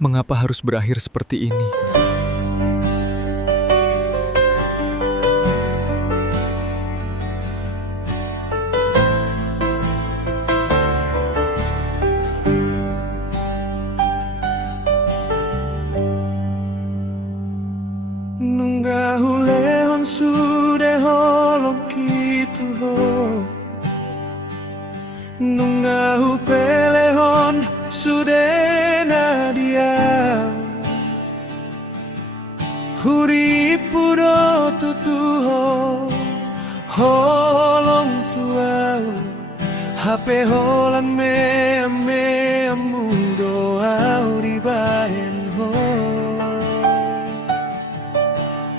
Mengapa harus berakhir seperti ini? Nunggah hulehon sude holong kitu ho, nunggah hupelehon sude nadia, huri puro tutuho holong tua, hape holan me mudo auri bahen ho.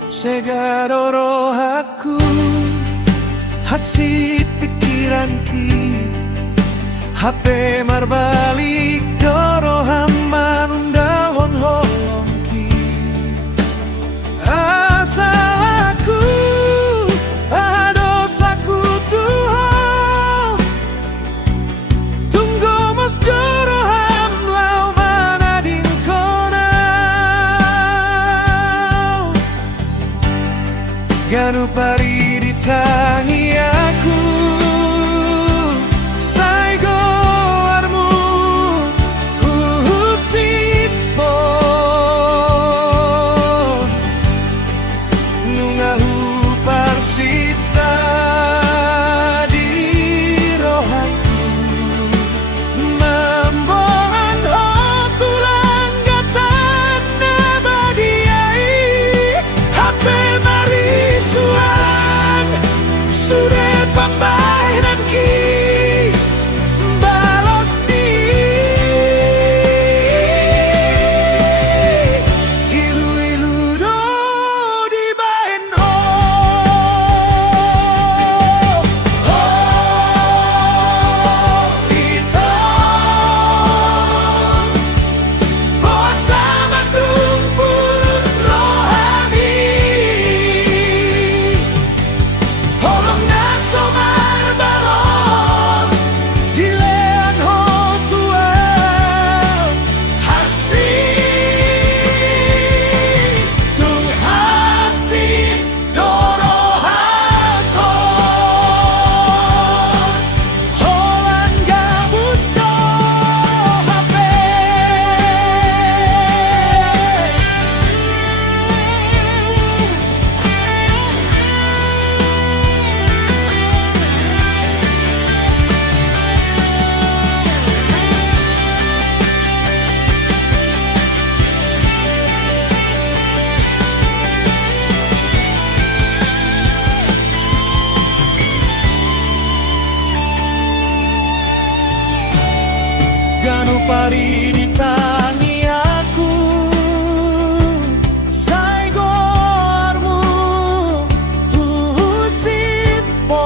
Segadoro aku hasil pikiranki, HP marbalik doro hamanunda hon holongki. Asal aku dosaku Tuhan, tunggu mas doro ham lau manading konau. Ganu pari di tangi aku, saigo armu husipon, nungahu parsita di rohaku, mamboan tulang gatan nabadiai, hape marisuan sudah pambainan ki balos di ilu do di bahen ho kita bersama tumpul rohani. Holong naso marbalos dilean ho tua hasih tung hasih doro hakon holan gabus do hape. Ganu pari di tangi aku, saigo armu husipon,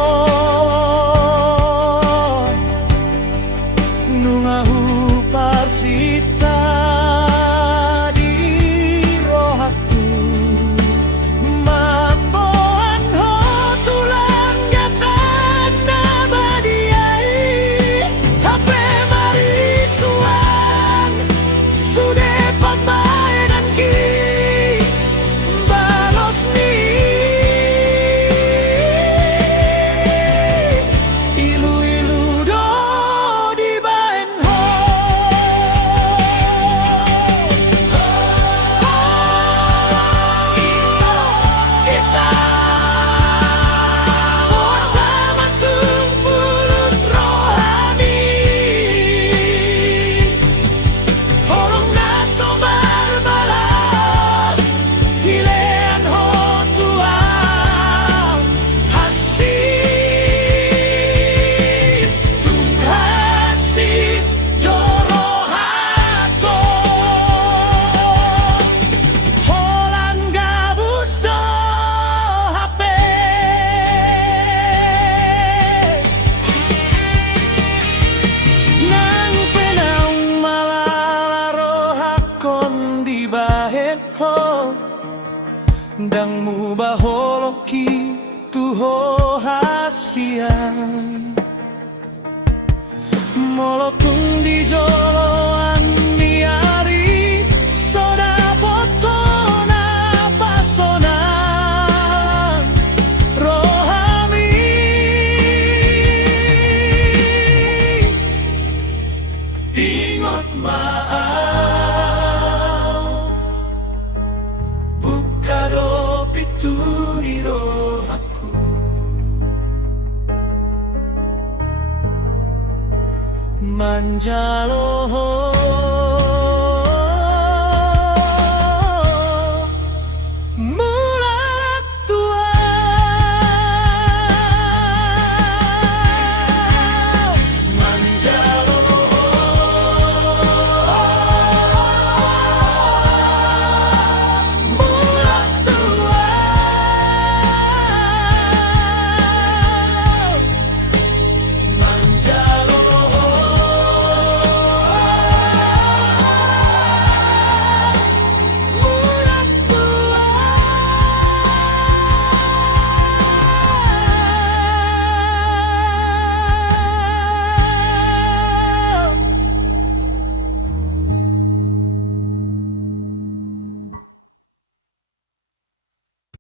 nungahu parsita di rohaku, mamboan ho tulang gatan nabadiai, hape marisuan sudah pambainan ki balos ni ilu do di bahen ho. Kita bersama tumpul rohani. Holong naso barbalas dilean ho tua hasih tung hasih doro hakon holan gabus do hape. Nang penang malalaro hakon di bahen ho, dang mu baholoki tuho hasian, molotung di joloan niari manja loho